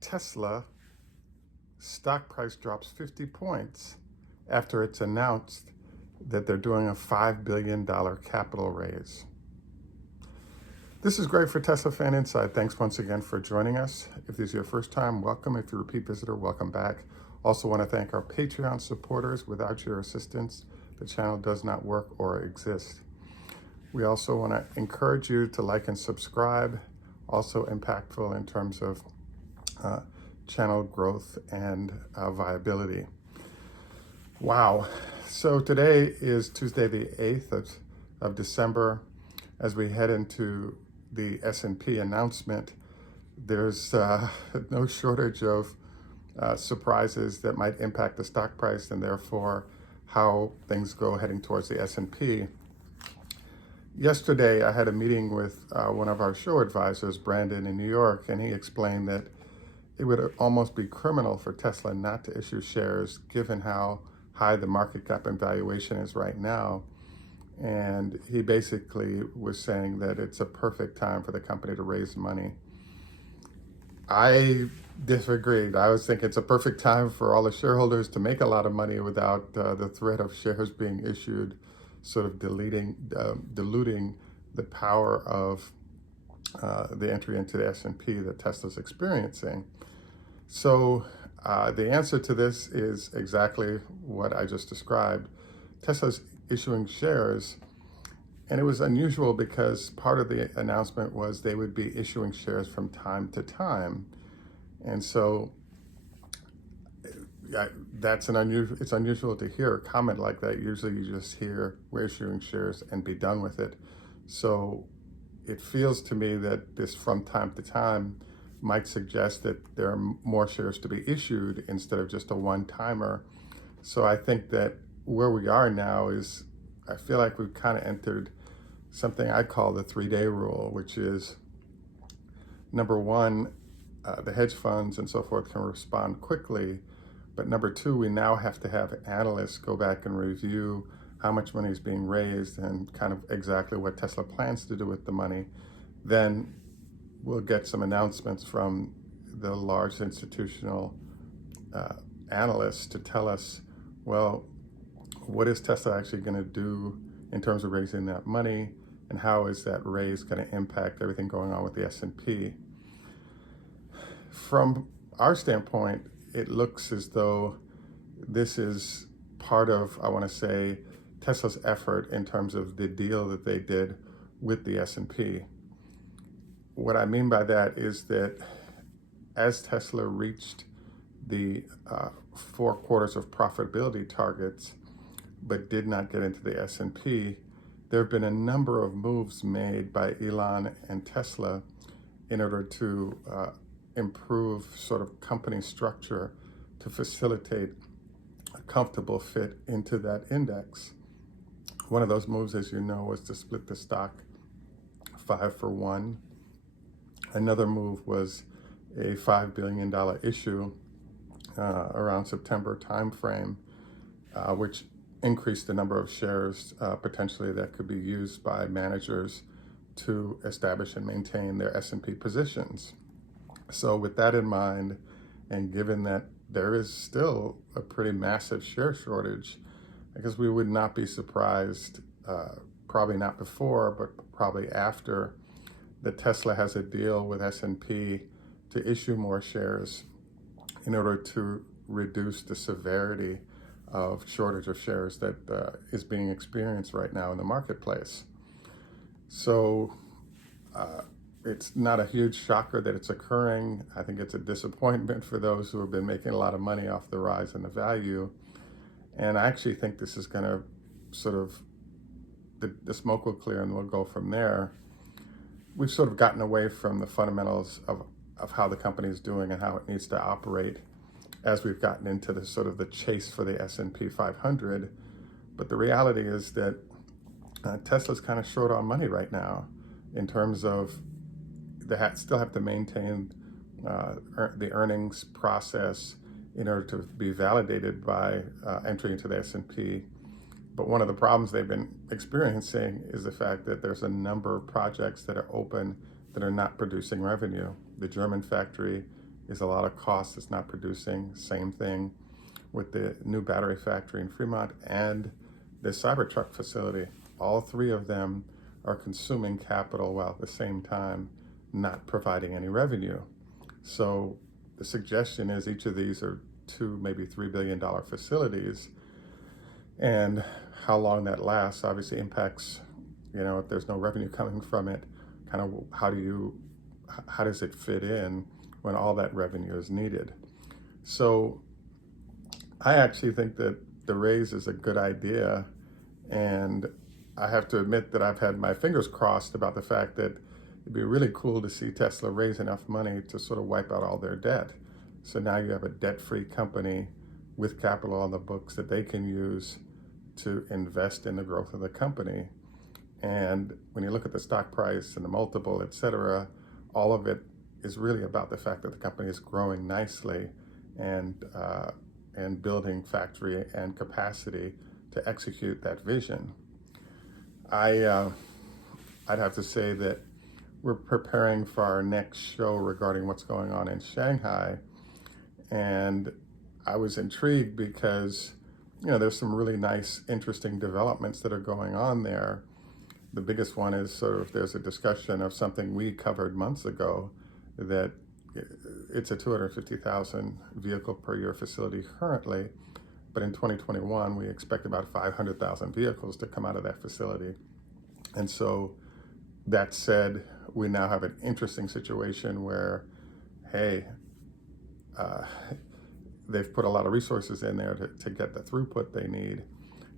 Tesla stock price drops 50 points after it's announced that they're doing a $5 billion capital raise. This is Greg for Teslafaninsight. Thanks once again for joining us. If this is your first time, welcome. If you're a repeat visitor, welcome back. Also want to thank our Patreon supporters. Without your assistance, the channel does not work or exist. We also want to encourage you to like and subscribe. Also impactful in terms of channel growth and viability. Wow. So today is Tuesday, the 8th of December. As we head into the S&P announcement, there's no shortage of surprises that might impact the stock price and therefore how things go heading towards the S&P. Yesterday, I had a meeting with one of our show advisors, Brandon, in New York, and he explained that it would almost be criminal for Tesla not to issue shares given how high the market cap and valuation is right now. And he basically was saying that it's a perfect time for the company to raise money. I disagreed. I was thinking it's a perfect time for all the shareholders to make a lot of money without the threat of shares being issued, sort of diluting the power of the entry into the S&P that Tesla's experiencing. So the answer to this is exactly what I just described. Tesla's issuing shares, and it was unusual because part of the announcement was they would be issuing shares from time to time. And so it's unusual to hear a comment like that. Usually you just hear we're issuing shares and be done with it. So it feels to me that this from time to time might suggest that there are more shares to be issued instead of just a one-timer. So I think that where we are now is, I feel like we've kind of entered something I call the 3-day rule, which is, number one, the hedge funds and so forth can respond quickly. But number two, we now have to have analysts go back and review how much money is being raised and kind of exactly what Tesla plans to do with the money. Then we'll get some announcements from the large institutional analysts to tell us, well, what is Tesla actually going to do in terms of raising that money, and how is that raise going to impact everything going on with the S&P? From our standpoint, it looks as though this is part of, I want to say, Tesla's effort in terms of the deal that they did with the S&P. What I mean by that is that as Tesla reached the 4 quarters of profitability targets, but did not get into the S&P, there have been a number of moves made by Elon and Tesla in order to improve sort of company structure to facilitate a comfortable fit into that index. One of those moves, as you know, was to split the stock 5-for-1. Another move was a $5 billion issue around September timeframe, which increased the number of shares potentially that could be used by managers to establish and maintain their S&P positions. So with that in mind, and given that there is still a pretty massive share shortage, I guess we would not be surprised, probably not before, but probably after, that Tesla has a deal with S&P to issue more shares in order to reduce the severity of shortage of shares that is being experienced right now in the marketplace. So it's not a huge shocker that it's occurring. I think it's a disappointment for those who have been making a lot of money off the rise in the value. And I actually think this is going to sort of, the smoke will clear and we'll go from there. We've sort of gotten away from the fundamentals of how the company is doing and how it needs to operate as we've gotten into the sort of the chase for the S&P 500. But the reality is that Tesla's kind of short on money right now in terms of they still have to maintain the earnings process in order to be validated by entry into the S&P. But one of the problems they've been experiencing is the fact that there's a number of projects that are open that are not producing revenue. The German factory is a lot of cost it's not producing. Same thing with the new battery factory in Fremont and the Cybertruck facility. All three of them are consuming capital while at the same time not providing any revenue. So the suggestion is each of these are $2, maybe $3 billion facilities, and how long that lasts obviously impacts, if there's no revenue coming from it, kind of how does it fit in when all that revenue is needed? So I actually think that the raise is a good idea, and I have to admit that I've had my fingers crossed about the fact that it'd be really cool to see Tesla raise enough money to sort of wipe out all their debt. So now you have a debt-free company with capital on the books that they can use to invest in the growth of the company. And when you look at the stock price and the multiple, et cetera, all of it is really about the fact that the company is growing nicely and building factory and capacity to execute that vision. I'd have to say that we're preparing for our next show regarding what's going on in Shanghai. And I was intrigued because, there's some really nice, interesting developments that are going on there. The biggest one is there's a discussion of something we covered months ago, that it's a 250,000 vehicle per year facility currently, but in 2021, we expect about 500,000 vehicles to come out of that facility. And so that said, we now have an interesting situation where, they've put a lot of resources in there to get the throughput they need.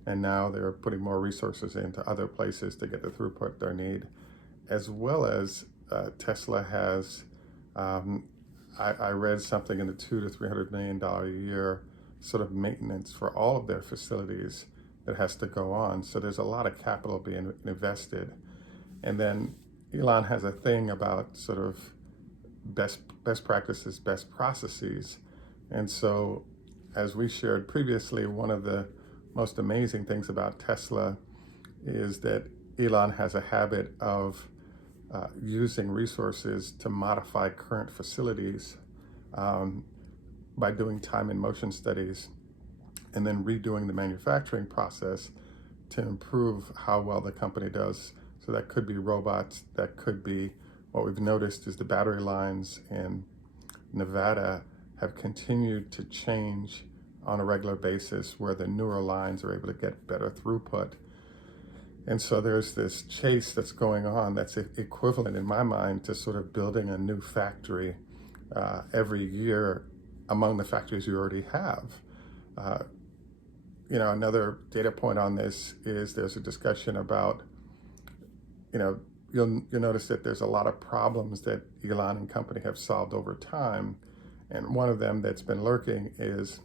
And now they're putting more resources into other places to get the throughput they need, as well as Tesla has, I read something in the $200 to $300 million a year sort of maintenance for all of their facilities that has to go on. So there's a lot of capital being invested. And then Elon has a thing about sort of best practices, best processes. And so, as we shared previously, one of the most amazing things about Tesla is that Elon has a habit of using resources to modify current facilities by doing time and motion studies and then redoing the manufacturing process to improve how well the company does. So that could be robots, that could be, what we've noticed is the battery lines in Nevada have continued to change on a regular basis, where the newer lines are able to get better throughput. And so there's this chase that's going on that's equivalent in my mind to sort of building a new factory every year among the factories you already have. Another data point on this is there's a discussion about, you'll notice that there's a lot of problems that Elon and company have solved over time. And one of them that's been lurking is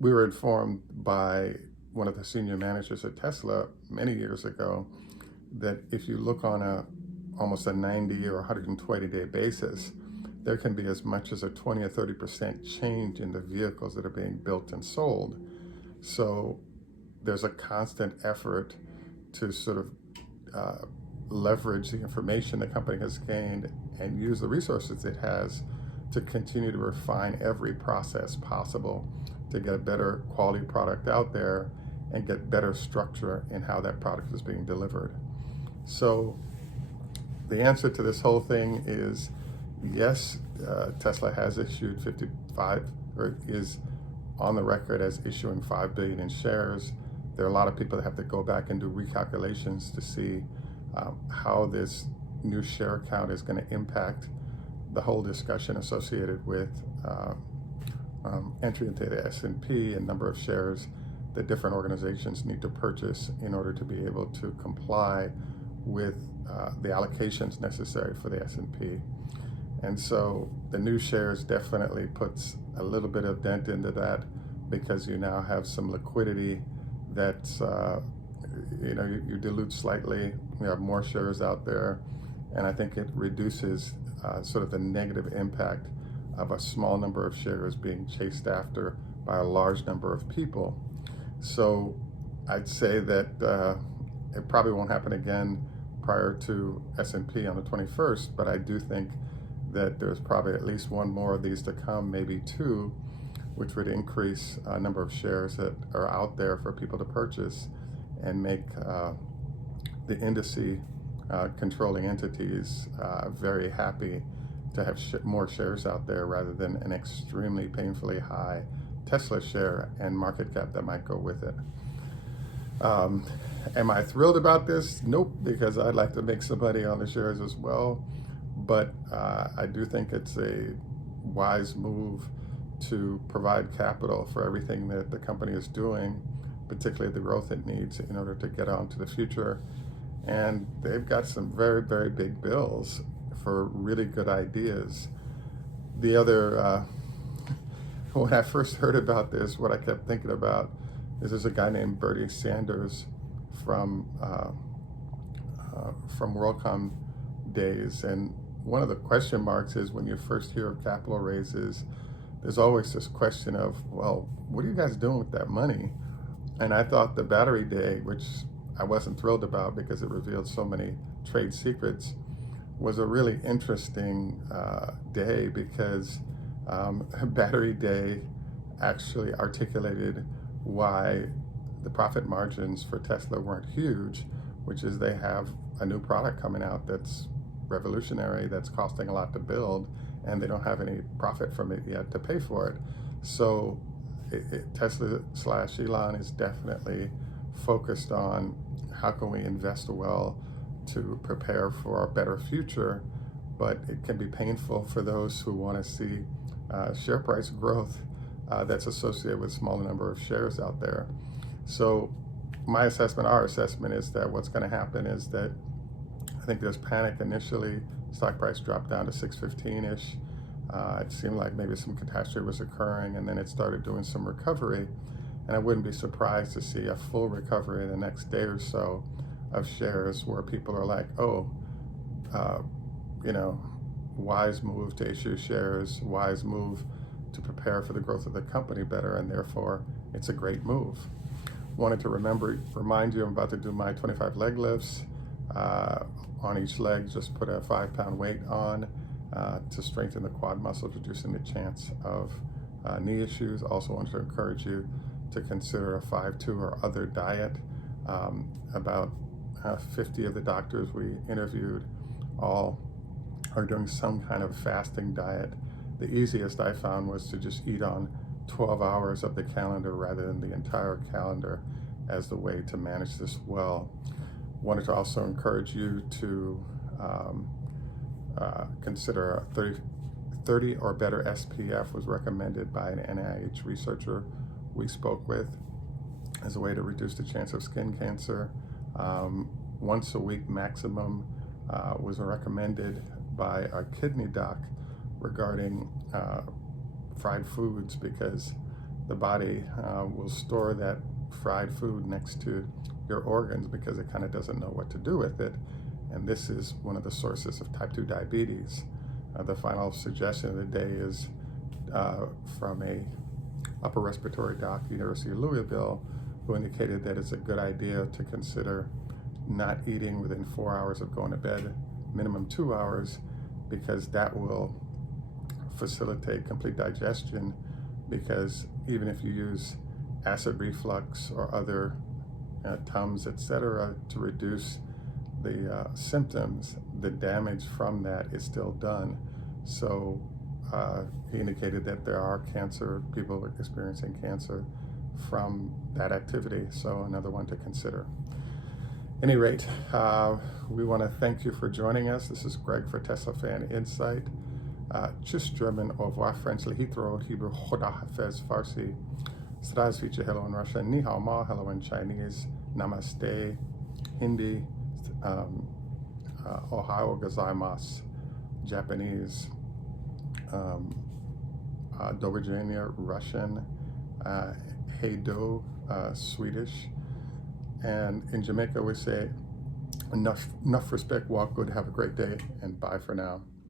we were informed by one of the senior managers at Tesla many years ago that if you look on almost a 90 or 120-day basis, there can be as much as a 20 or 30% change in the vehicles that are being built and sold. So there's a constant effort to sort of leverage the information the company has gained and use the resources it has to continue to refine every process possible to get a better quality product out there and get better structure in how that product is being delivered. So the answer to this whole thing is yes, Tesla has issued 55, or is on the record as issuing 5 billion in shares. There are a lot of people that have to go back and do recalculations to see how this new share count is going to impact the whole discussion associated with entry into the S&P and number of shares that different organizations need to purchase in order to be able to comply with the allocations necessary for the S&P. And so the new shares definitely puts a little bit of dent into that, because you now have some liquidity that's, you dilute slightly, you have more shares out there, and I think it reduces sort of the negative impact of a small number of shares being chased after by a large number of people. So I'd say that it probably won't happen again, prior to S&P on the 21st, but I do think that there's probably at least one more of these to come, maybe two, which would increase a number of shares that are out there for people to purchase and make the indice controlling entities very happy to have more shares out there rather than an extremely painfully high Tesla share and market cap that might go with it. Am I thrilled about this? Nope, because I'd like to make some money on the shares as well. But I do think it's a wise move to provide capital for everything that the company is doing, particularly the growth it needs in order to get on to the future. And they've got some very, very big bills for really good ideas. The other, when I first heard about this, what I kept thinking about is there's a guy named Bernie Sanders from WorldCom days, and one of the question marks is when you first hear of capital raises, there's always this question of, well, what are you guys doing with that money? And I thought the Battery Day, which I wasn't thrilled about because it revealed so many trade secrets, was a really interesting day because Battery Day actually articulated why the profit margins for Tesla weren't huge, which is they have a new product coming out that's revolutionary, that's costing a lot to build, and they don't have any profit from it yet to pay for it. So Tesla/Elon is definitely focused on how can we invest well to prepare for a better future, but it can be painful for those who want to see share price growth that's associated with a smaller number of shares out there. So my assessment, our assessment, is that what's going to happen is that I think there's panic initially. Stock price dropped down to 615-ish. It seemed like maybe some catastrophe was occurring, and then it started doing some recovery. And I wouldn't be surprised to see a full recovery in the next day or so of shares where people are like, oh, wise move to issue shares, wise move to prepare for the growth of the company better, and therefore it's a great move. Wanted to remind you I'm about to do my 25 leg lifts. On each leg, just put a 5-pound weight on to strengthen the quad muscles, reducing the chance of knee issues. Also wanted to encourage you to consider a 5-2 or other diet. About 50 of the doctors we interviewed all are doing some kind of fasting diet. The easiest I found was to just eat on 12 hours of the calendar rather than the entire calendar as the way to manage this well. Wanted to also encourage you to consider a 30 or better SPF was recommended by an NIH researcher we spoke with as a way to reduce the chance of skin cancer. Once a week maximum was recommended by a kidney doc regarding fried foods, because the body will store that fried food next to your organs because it kind of doesn't know what to do with it. And this is one of the sources of type 2 diabetes. The final suggestion of the day is from a upper respiratory doc, University of Louisville, who indicated that it's a good idea to consider not eating within 4 hours of going to bed, minimum 2 hours, because that will facilitate complete digestion, because even if you use acid reflux or other Tums, etc., to reduce the symptoms, the damage from that is still done. So he indicated that there are people experiencing cancer from that activity, so another one to consider. At any rate, we want to thank you for joining us. This is Greg for Teslafaninsight. Tschüss German, au revoir French, Lehitro, Hebrew, Choda Hafez, Farsi, Zdravstvuyte, hello in Russian, Ni hao ma, hello in Chinese, Namaste, Hindi, Ohio gozaimasu, Japanese, do Virginia, Russian, Heido, Swedish, and in Jamaica we say enough respect, walk good, have a great day, and bye for now.